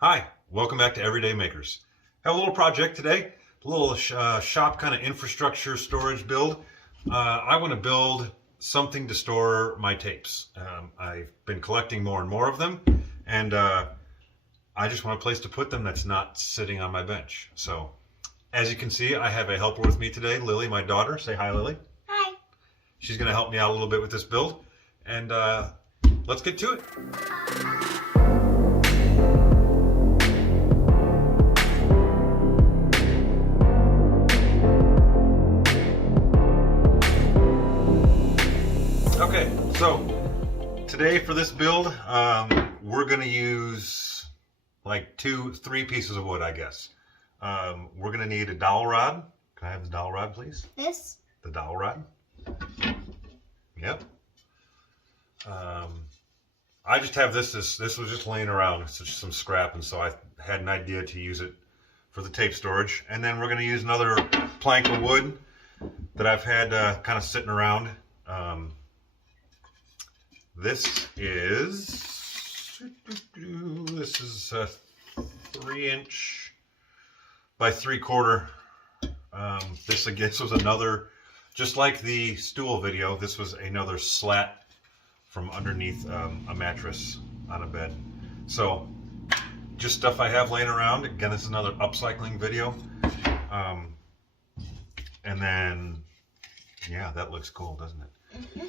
Hi, welcome back to Everyday Makers. Have a little project today, a little shop kind of infrastructure storage build. I want to build something to store my tapes. I've been collecting more and more of them, and I just want a place to put them that's not sitting on my bench. So, as you can see, I have a helper with me today, Lily, my daughter. Say hi, Lily. Hi. She's going to help me out a little bit with this build, and let's get to it. Okay, so today for this build, we're going to use like 3 pieces of wood, I guess. We're going to need a dowel rod. Can I have the dowel rod, please? This? The dowel rod. Yep. I just have this was just laying around. It's just some scrap, and so I had an idea to use it for the tape storage. And then we're going to use another plank of wood that I've had kind of sitting around. This is a 3-inch by 3/4. This was another, just like the stool video, this was another slat from underneath a mattress on a bed. So just stuff I have laying around. Again, this is another upcycling video. And then, yeah, that looks cool, doesn't it? Mm-hmm.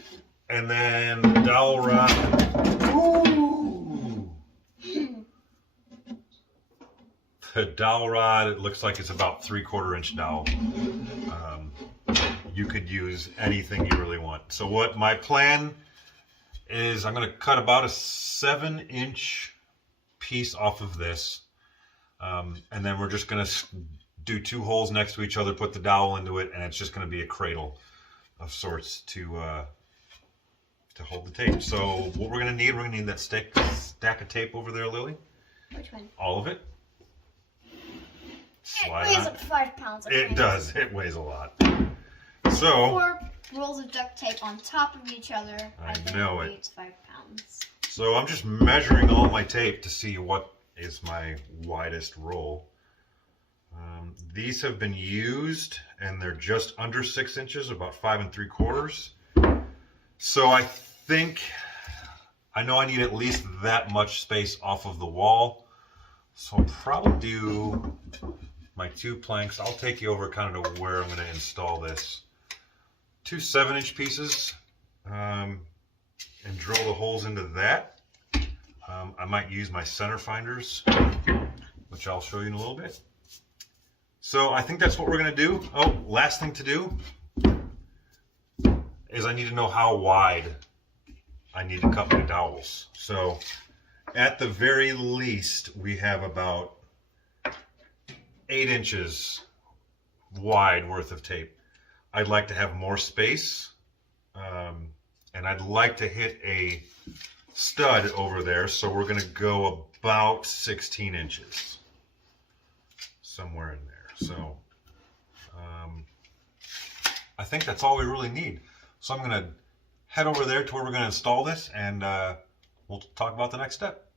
And then dowel rod. Ooh. The dowel rod, it looks like it's about 3/4 inch dowel. You could use anything you really want. So what my plan is, I'm going to cut about a 7-inch piece off of this. And then we're just going to do 2 holes next to each other, put the dowel into it, and it's just going to be a cradle of sorts to hold the tape. So what we're going to need that stack of tape over there, Lily. Which one? All of it. Slide it weighs like 5 pounds. It does. It weighs a lot. So 4 rolls of duct tape on top of each other. I know it. Weighs 5 pounds. So I'm just measuring all my tape to see what is my widest roll. These have been used, and they're just under 6 inches, about 5 3/4. So I know I need at least that much space off of the wall. So I'll probably do my 2 planks. I'll take you over kind of to where I'm going to install this. 2 7-inch pieces, and drill the holes into that. I might use my center finders, which I'll show you in a little bit. So I think that's what we're going to do. Oh, last thing to do is I need to know how wide I need to cut my dowels. So at the very least, we have about 8 inches wide worth of tape. I'd like to have more space, and I'd like to hit a stud over there, so we're going to go about 16 inches, somewhere in there. So I think that's all we really need. So I'm going to head over there to where we're going to install this, and we'll talk about the next step.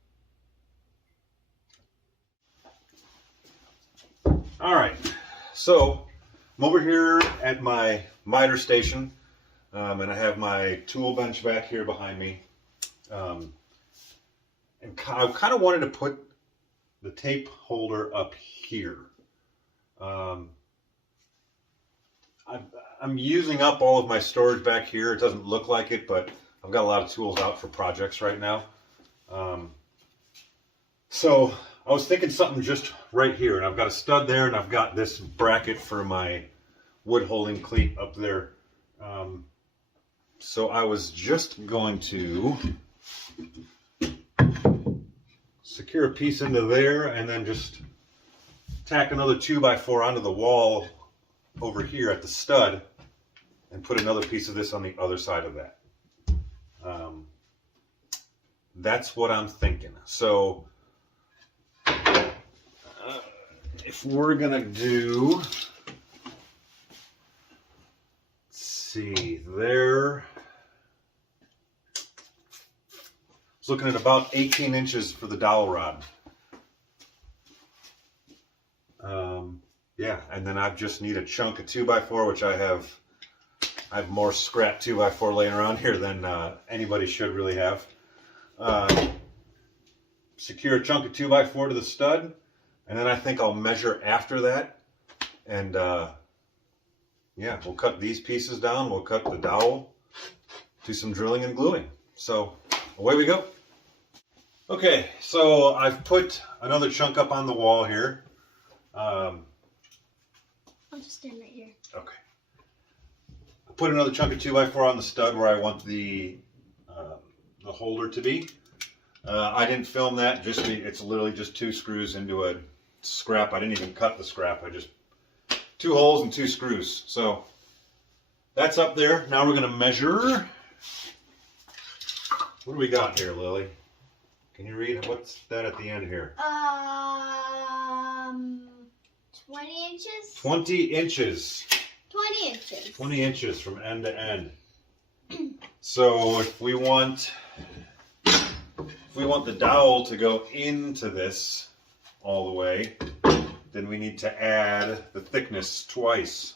All right, so I'm over here at my miter station, and I have my tool bench back here behind me. And I kind of wanted to put the tape holder up here. I'm using up all of my storage back here. It doesn't look like it, but I've got a lot of tools out for projects right now. So I was thinking something just right here, and I've got a stud there, and I've got this bracket for my wood holding cleat up there. So I was just going to secure a piece into there, and then just tack another 2x4 onto the wall over here at the stud, and put another piece of this on the other side of that. That's what I'm thinking. So if we're gonna do, let's see there, I was looking at about 18 inches for the dowel rod. Yeah, and then I just need a chunk of 2x4, which I have more scrap 2x4 laying around here than anybody should really have. Secure a chunk of 2x4 to the stud, and then I think I'll measure after that. And yeah, we'll cut these pieces down. We'll cut the dowel, do some drilling and gluing. So away we go. Okay, so I've put another chunk up on the wall here. I'll just stand right here. Okay. I put another chunk of 2x4 on the stud where I want the holder to be. I didn't film that. It's literally just 2 screws into a scrap. I didn't even cut the scrap. I just 2 holes and 2 screws. So that's up there. Now we're going to measure. What do we got here, Lily? Can you read what's that at the end here? 20 inches. 20 inches. 20 inches. 20 inches from end to end. So if we want the dowel to go into this all the way, then we need to add the thickness twice.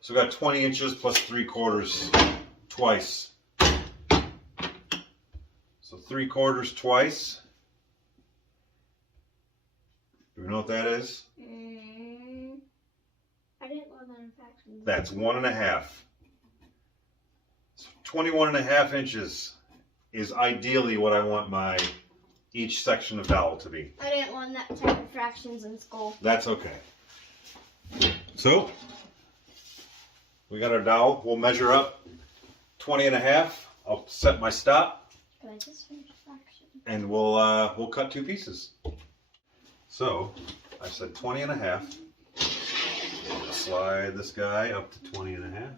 So we got 20 inches plus 3/4 twice. So 3/4 twice. Do we know what that is? I didn't learn that in fractions. That's 1.5. So 21.5 inches is ideally what I want my each section of dowel to be. I didn't learn that type of fractions in school. That's okay. So we got our dowel. We'll measure up 20.5. I'll set my stop. But I just finished fraction. And we'll cut 2 pieces. So I said 20.5. Slide this guy up to 20.5.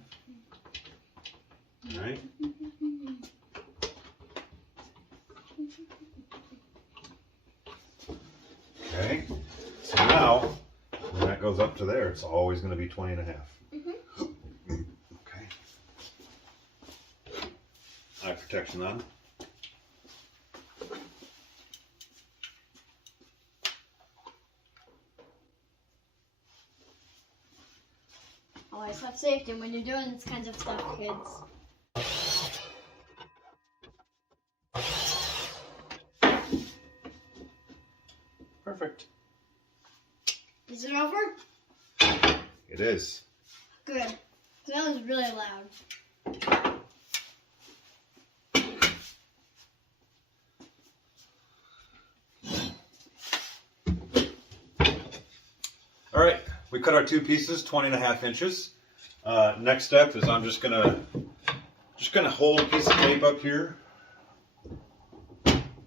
All right. Okay. So now when that goes up to there, it's always going to be 20.5. Okay. Eye protection on. Always have safety when you're doing this kinds of stuff, kids. Perfect. Is it over? It is. Good. That was really loud. All right, we cut our 2 pieces, 20.5 inches. Next step is I'm just gonna hold a piece of tape up here,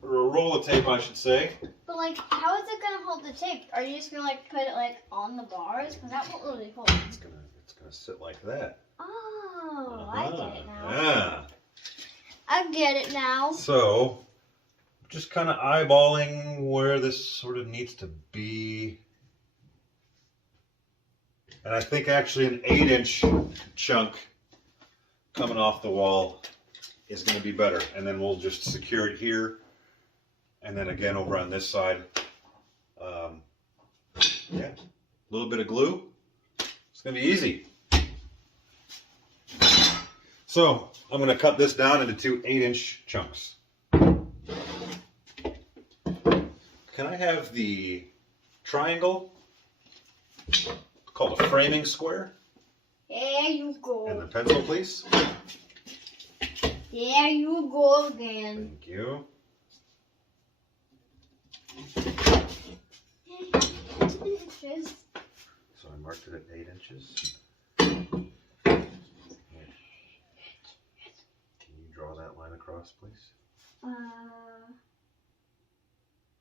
or a roll of tape, I should say. But like, how is it gonna hold the tape? Are you just gonna like put it like on the bars? Because that won't really hold. It's gonna sit like that. Oh, I get it now. Yeah. I get it now. So, just kind of eyeballing where this sort of needs to be. And I think actually an 8-inch chunk coming off the wall is going to be better. And then we'll just secure it here. And then again over on this side. Yeah, a little bit of glue. It's going to be easy. So I'm going to cut this down into 2 8-inch chunks. Can I have the triangle called a framing square? There you go. And the pencil, please. There you go again. Thank you. Inches. So I marked it at 8 inches. Can you draw that line across, please?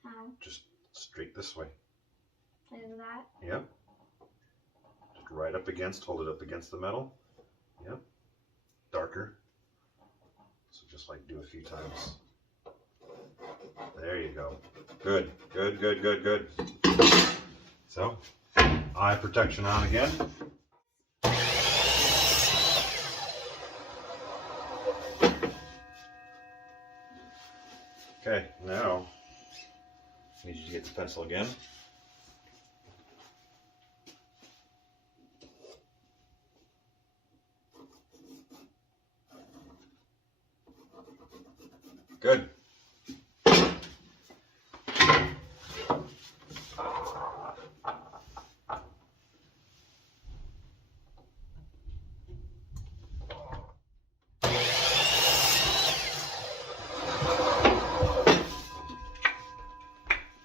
How? Just straight this way. Like that? Yep. Just right up against, hold it up against the metal. Yep. Darker. So just like do a few times. There you go. Good, good, good, good, good. So, eye protection on again. Okay, now, I need you to get the pencil again.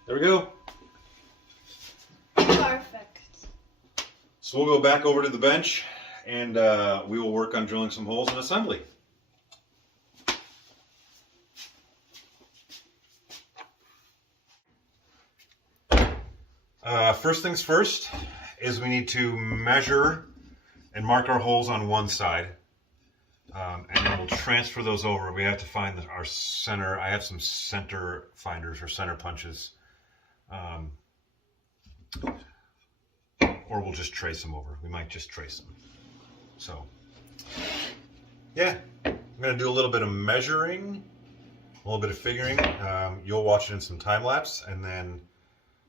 There we go. Perfect. So we'll go back over to the bench and we will work on drilling some holes in assembly. First things first is we need to measure and mark our holes on one side. And then we'll transfer those over. We have to find our center. I have some center finders or center punches. Or we'll just trace them over. We might just trace them. So, yeah, I'm going to do a little bit of measuring, a little bit of figuring. You'll watch it in some time lapse, and then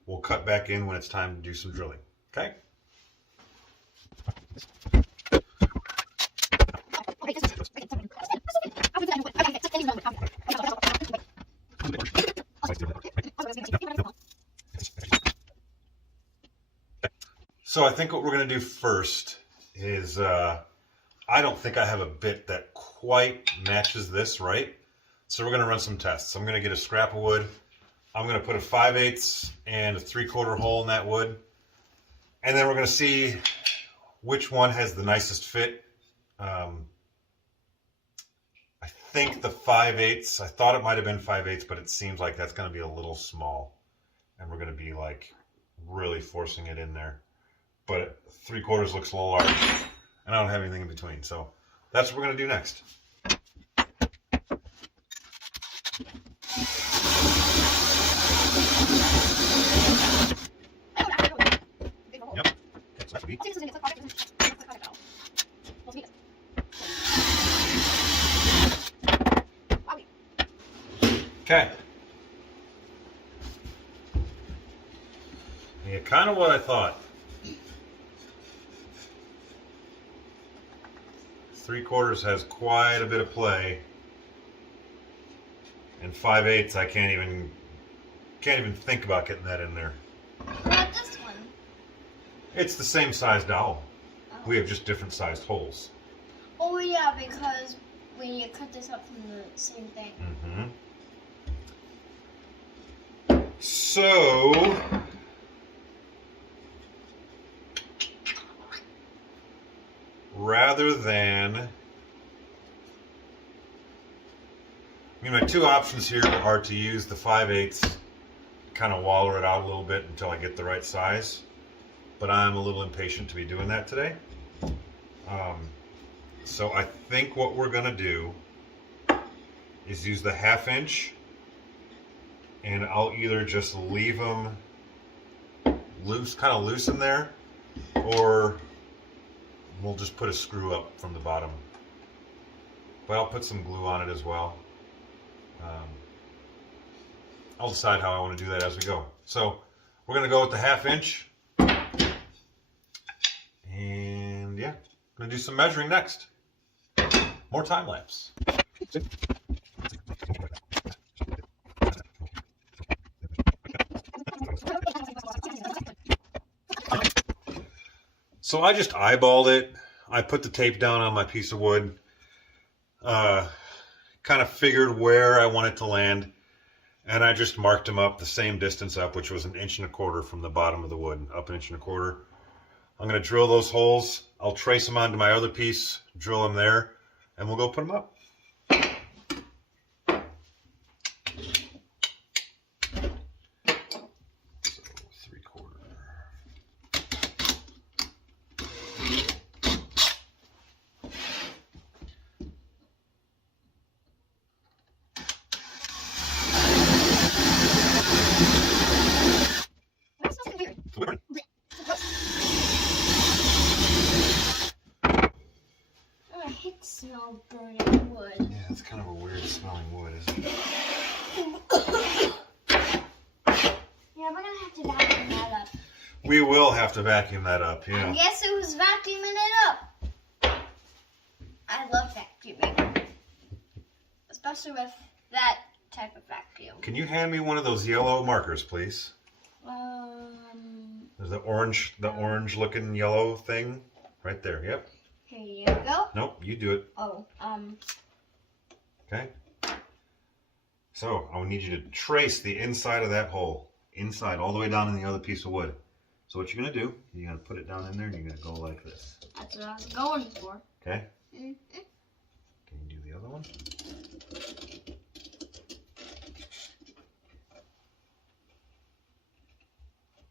we'll cut back in when it's time to do some drilling. Okay? So I think what we're going to do first is, I don't think I have a bit that quite matches this, right? So we're going to run some tests. I'm going to get a scrap of wood. I'm going to put a 5/8 and a 3/4 hole in that wood. And then we're going to see which one has the nicest fit. I think the 5/8, I thought it might have been 5/8, but it seems like that's going to be a little small. And we're going to be like really forcing it in there. But 3/4 looks a little large, and I don't have anything in between. So that's what we're going to do next. Yep. Okay. Yeah, kind of what I thought. 3/4 has quite a bit of play, and 5/8 I can't even think about getting that in there. What about this one? It's the same size dowel. Oh. We have just different sized holes. Oh yeah, because we cut this up from the same thing. So rather than, I mean, my two options here are to use the 5/8, kind of waller it out a little bit until I get the right size, but I'm a little impatient to be doing that today. So I think what we're gonna do is use the 1/2 inch, and I'll either just leave them loose, kind of loose in there, or we'll just put a screw up from the bottom. But I'll put some glue on it as well. I'll decide how I want to do that as we go. So we're going to go with the 1/2 inch. And yeah, I'm going to do some measuring next. More time lapse. So I just eyeballed it. I put the tape down on my piece of wood. Kind of figured where I want it to land. And I just marked them up the same distance up, which was 1 1/4 inches from the bottom of the wood, up 1 1/4 inches. I'm going to drill those holes. I'll trace them onto my other piece, drill them there, and we'll go put them up. Smell burning wood. Yeah, it's kind of a weird smelling wood, isn't it? Yeah, we're gonna have to vacuum that up. We will have to vacuum that up, yeah. I guess it was vacuuming it up. I love vacuuming. Especially with that type of vacuum. Can you hand me one of those yellow markers, please? There's the orange looking yellow thing right there, yep. Here you go. Nope, you do it. Oh, Okay. So, I'll need you to trace the inside of that hole inside, all the way down in the other piece of wood. So what you're going to do, you're going to put it down in there and you're going to go like this. That's what I was going for. Okay? Mm-hmm. Can you do the other one?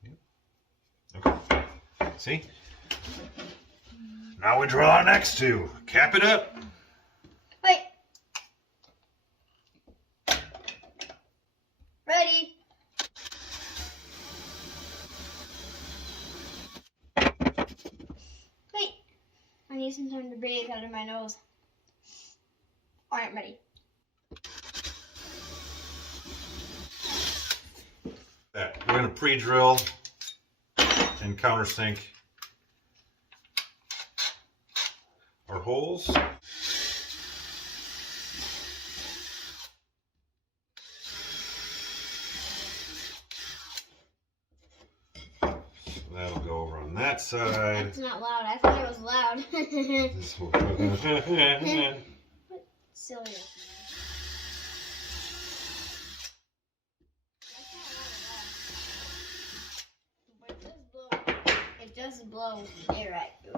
Yep. Okay. See? Now we draw our next two. Cap it up. Wait. Ready. Wait. I need some time to breathe out of my nose. Alright, ready. We're going to pre-drill and countersink our holes. That'll go over on that side. It's not loud. I thought it was loud. This will Silly. It does blow air at you.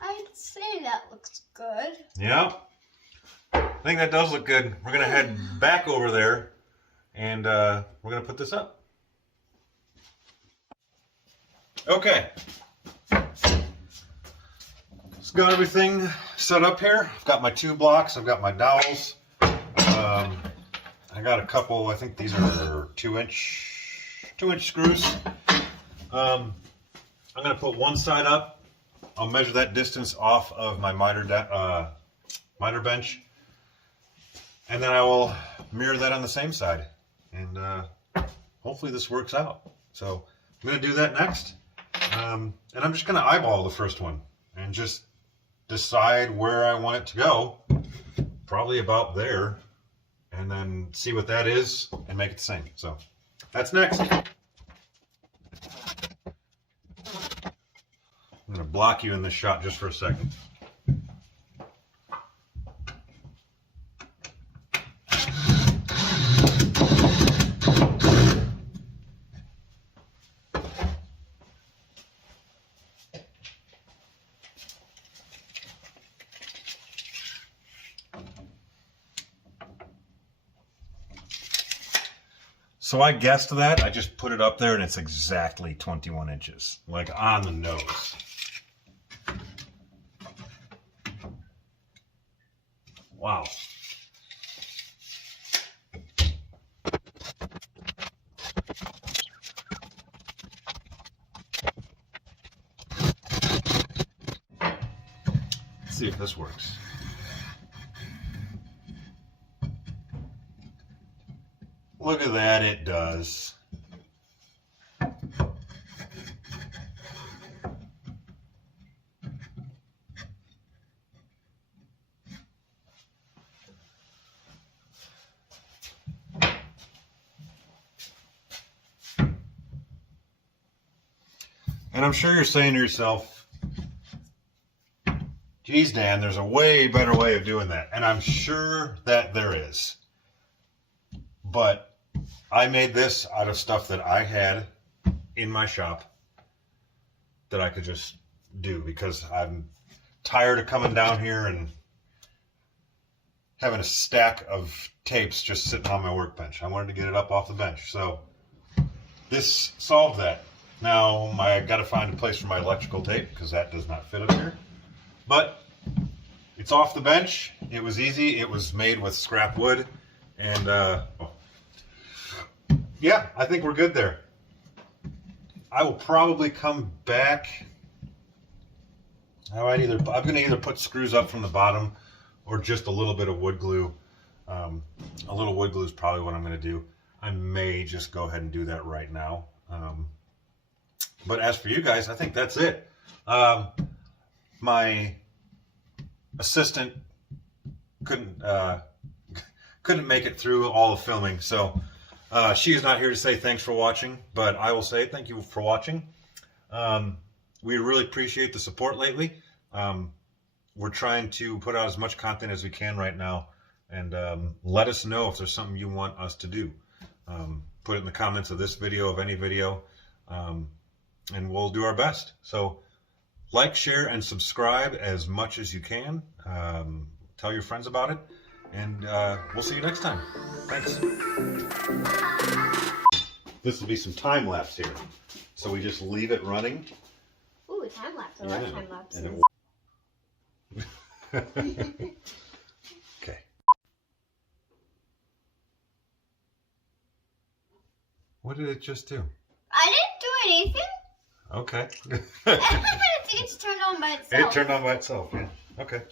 I'd say that looks good. Yeah. I think that does look good. We're going to head back over there and we're going to put this up. Okay. Just got everything set up here. I've got my 2 blocks. I've got my dowels. I got a couple, I think these are 2-inch screws. I'm going to put one side up. I'll measure that distance off of my miter bench. And then I will mirror that on the same side. And hopefully this works out. So I'm going to do that next. And I'm just going to eyeball the first one and just decide where I want it to go. Probably about there. And then see what that is and make it the same. So that's next. I'm going to block you in this shot just for a second. So I guessed that. I just put it up there and it's exactly 21 inches, like on the nose. Wow. Let's see if this works. Look at that, it does. And I'm sure you're saying to yourself, geez, Dan, there's a way better way of doing that. And I'm sure that there is. But I made this out of stuff that I had in my shop that I could just do because I'm tired of coming down here and having a stack of tapes just sitting on my workbench. I wanted to get it up off the bench. So this solved that. Now I got to find a place for my electrical tape because that does not fit up here. But it's off the bench. It was easy. It was made with scrap wood. And yeah, I think we're good there. I will probably come back. I'm going to either put screws up from the bottom or just a little bit of wood glue. A little wood glue is probably what I'm going to do. I may just go ahead and do that right now. But as for you guys, I think that's it. My assistant couldn't make it through all the filming, so she is not here to say thanks for watching, but I will say thank you for watching. We really appreciate the support lately. We're trying to put out as much content as we can right now, and let us know if there's something you want us to do. Put it in the comments of this video, of any video, and we'll do our best. So like, share, and subscribe as much as you can. Tell your friends about it, and we'll see you next time. Thanks. This will be some time lapse here. So we just leave it running. Ooh, time lapse. I love time lapse. Okay. What did it just do? I didn't do anything. Okay. I think it's turned on by itself. It turned on by itself, yeah. Okay.